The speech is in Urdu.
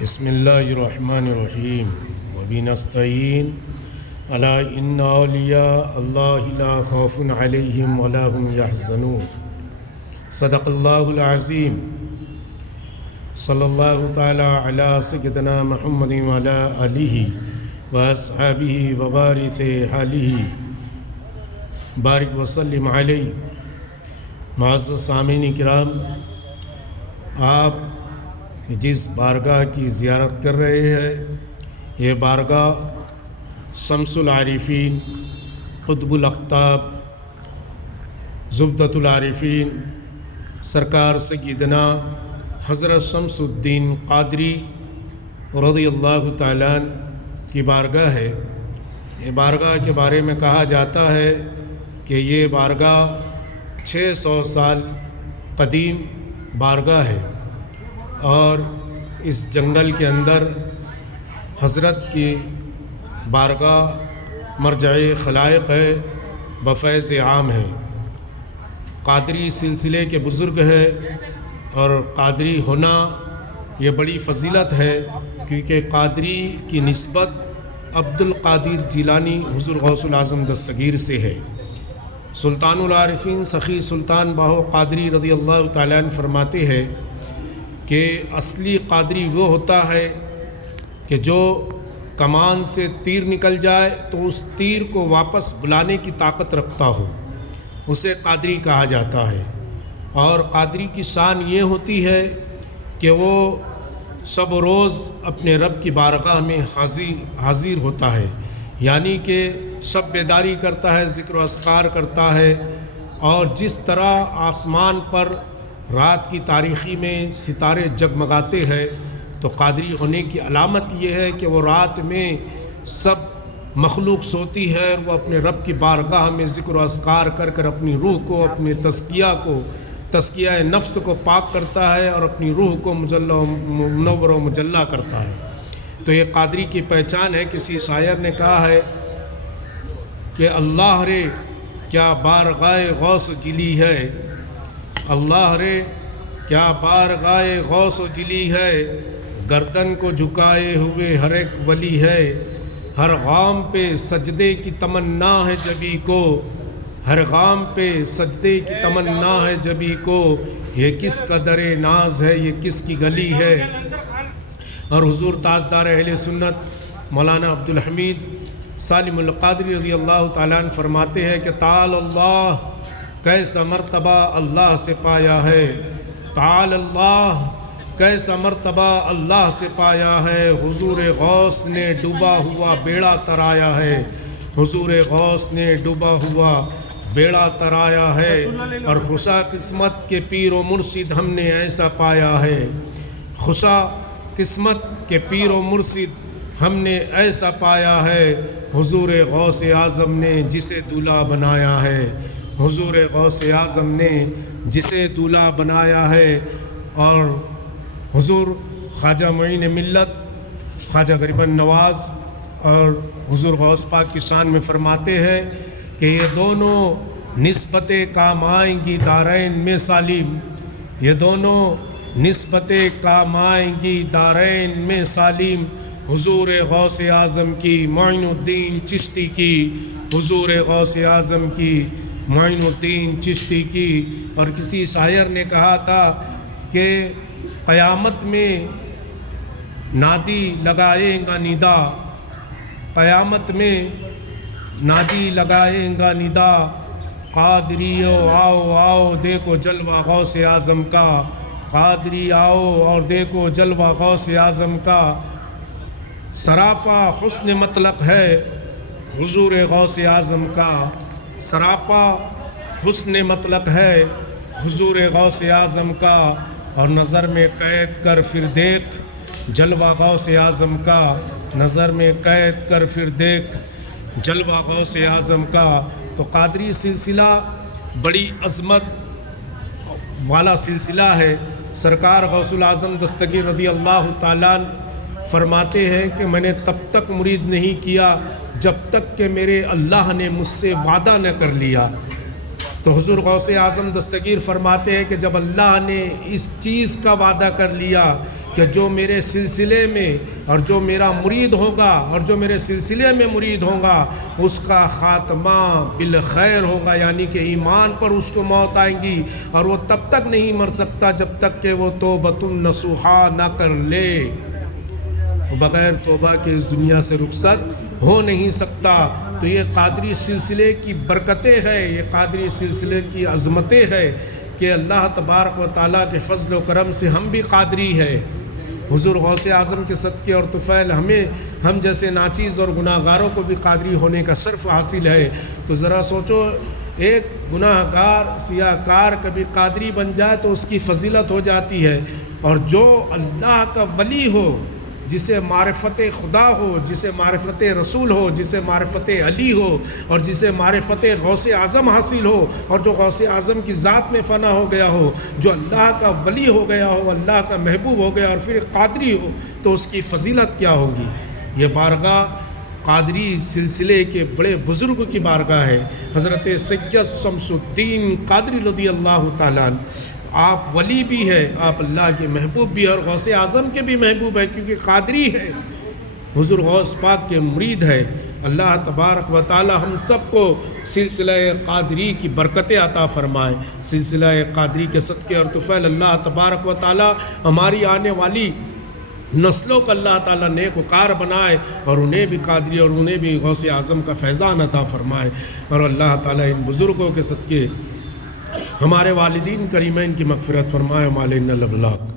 بسم اللہ الرحمن الرحیم وبہ نستعین الا ان اولیاء اللہ لا خوف علیہم ولا هم یحزنون صدق اللہ العظیم صلی اللہ تعالی علی سیدنا محمد وعلی آلہ واصحابہ وبارث حالہ بارک وسلم علیہ۔ معزز سامعین کرام، آپ جس بارگاہ کی زیارت کر رہے ہیں یہ بارگاہ شمس العارفین، قطب الاقطاب، زبدۃ العارفین سرکار سیدنا حضرت شمس الدین قادری رضی اللہ تعالیٰ عنہ کی بارگاہ ہے۔ یہ بارگاہ کے بارے میں کہا جاتا ہے کہ یہ بارگاہ 600 سال قدیم بارگاہ ہے اور اس جنگل کے اندر حضرت کی بارگاہ مرجع خلائق ہے، بفیض عام ہے۔ قادری سلسلے کے بزرگ ہے اور قادری ہونا یہ بڑی فضیلت ہے، کیونکہ قادری کی نسبت عبد القادر جیلانی حضور غوث الاعظم دستگیر سے ہے۔ سلطان العارفین سخی سلطان باہو قادری رضی اللہ تعالیٰ عنہ فرماتے ہیں کہ اصلی قادری وہ ہوتا ہے کہ جو کمان سے تیر نکل جائے تو اس تیر کو واپس بلانے کی طاقت رکھتا ہو، اسے قادری کہا جاتا ہے۔ اور قادری کی شان یہ ہوتی ہے کہ وہ شب و روز اپنے رب کی بارگاہ میں حاضر ہوتا ہے، یعنی کہ شب بیداری کرتا ہے، ذکر و اذکار کرتا ہے۔ اور جس طرح آسمان پر رات کی تاریکی میں ستارے جگمگاتے ہیں تو قادری ہونے کی علامت یہ ہے کہ وہ رات میں سب مخلوق سوتی ہے اور وہ اپنے رب کی بارگاہ میں ذکر و اذکار کر کر اپنی روح کو، اپنے تزکیہ نفس کو پاک کرتا ہے اور اپنی روح کو منور و مجلہ کرتا ہے۔ تو یہ قادری کی پہچان ہے۔ کسی شاعر نے کہا ہے کہ اللہ رے کیا بارگاہ غوث جلی ہے، اللہ رے کیا بارگاہ غوث و جلی ہے، گردن کو جھکائے ہوئے ہر ایک ولی ہے، ہر غام پہ سجدے کی تمنا ہے جبی کو، ہر غام پہ سجدے کی تمنا ہے جبی کو، یہ کس قدر ناز ہے، یہ کس کی گلی ہے۔ اور حضور تاجدار اہل سنت مولانا عبدالحمید سالم القادری رضی اللہ تعالیٰ عنہ فرماتے ہیں کہ تعالی اللہ کیسا مرتبہ اللہ سے پایا ہے، تعالی اللہ کیسا مرتبہ اللہ سے پایا ہے، حضور غوث نے ڈوبا ہوا بیڑا ترایا ہے، حضور غوث نے ڈوبا ہوا بیڑا ترایا ہے، اور خوشا قسمت کے پیر و مرشد ہم نے ایسا پایا ہے، خوشا قسمت کے پیر و مرشد ہم نے ایسا پایا ہے، حضور غوث اعظم نے جسے دولہا بنایا ہے، حضور غوث اعظم نے جسے دولہا بنایا ہے۔ اور حضور خواجہ معین ملت خواجہ غریب نواز اور حضور غوث پاک کی شان میں فرماتے ہیں کہ یہ دونوں نسبتیں کام آئیں گی دارین میں سالم، یہ دونوں نسبتیں کام آئیں گی دارین میں سالم، حضور غوث اعظم کی معین الدین چشتی کی، حضور غوث اعظم کی معین الدین چشتی کی۔ اور کسی شاعر نے کہا تھا کہ قیامت میں نادی لگائے گا ندا، قیامت میں نادی لگائے گا ندا، قادریو آؤ آؤ دیکھو جلوہ غوث اعظم کا، قادری آؤ اور دیکھو جلوہ غوث اعظم کا، سراپا حسن مطلق ہے حضور غوث اعظم کا، سراپا حسن مطلق ہے حضور غوث اعظم کا، اور نظر میں قید کر پھر دیکھ جلوہ غوث اعظم کا، نظر میں قید کر پھر دیکھ جلوہ غوث اعظم کا۔ تو قادری سلسلہ بڑی عظمت والا سلسلہ ہے۔ سرکار غوث الاعظم دستگیر رضی اللہ تعالیٰ عنہ فرماتے ہیں کہ میں نے تب تک مرید نہیں کیا جب تک کہ میرے اللہ نے مجھ سے وعدہ نہ کر لیا۔ تو حضور غوث اعظم دستگیر فرماتے ہیں کہ جب اللہ نے اس چیز کا وعدہ کر لیا کہ جو میرے سلسلے میں اور جو میرا مرید ہوگا اور جو میرے سلسلے میں مرید ہوگا اس کا خاتمہ بالخیر ہوگا، یعنی کہ ایمان پر اس کو موت آئیں گی، اور وہ تب تک نہیں مر سکتا جب تک کہ وہ توبۃ نصوحا نہ کر لے۔ بغیر توبہ کے اس دنیا سے رخصت ہو نہیں سکتا۔ تو یہ قادری سلسلے کی برکتیں ہیں، یہ قادری سلسلے کی عظمتیں ہیں کہ اللہ تبارک و تعالیٰ کے فضل و کرم سے ہم بھی قادری ہیں۔ حضور غوث اعظم کے صدقے اور طفیل ہم جیسے ناچیز اور گناہ گاروں کو بھی قادری ہونے کا شرف حاصل ہے۔ تو ذرا سوچو، ایک گناہ گار سیاہ کار کبھی قادری بن جائے تو اس کی فضیلت ہو جاتی ہے، اور جو اللہ کا ولی ہو، جسے معرفت خدا ہو، جسے معرفت رسول ہو، جسے معرفت علی ہو، اور جسے معرفت غوث اعظم حاصل ہو، اور جو غوث اعظم کی ذات میں فنا ہو گیا ہو، جو اللہ کا ولی ہو گیا ہو، اللہ کا محبوب ہو گیا اور پھر قادری ہو، تو اس کی فضیلت کیا ہوگی۔ یہ بارگاہ قادری سلسلے کے بڑے بزرگ کی بارگاہ ہے، حضرت سید شمس الدین قادری رضی اللہ تعالیٰ عنہ۔ آپ ولی بھی ہے، آپ اللہ کے محبوب بھی ہے، اور غوث اعظم کے بھی محبوب ہے، کیونکہ قادری ہے، حضور غوث پاک کے مرید ہے۔ اللہ تبارک و تعالی ہم سب کو سلسلہ قادری کی برکتیں عطا فرمائے۔ سلسلہ قادری کے صدقے اور طفیل اللہ تبارک و تعالی ہماری آنے والی نسلوں کو اللہ تعالیٰ نیک وکار بنائے، اور انہیں بھی قادری اور انہیں بھی غوث اعظم کا فیضان عطا فرمائے، اور اللہ تعالیٰ ان بزرگوں کے صدقے ہمارے والدین کریمین کی مغفرت فرمائے۔ مالین البلاغ۔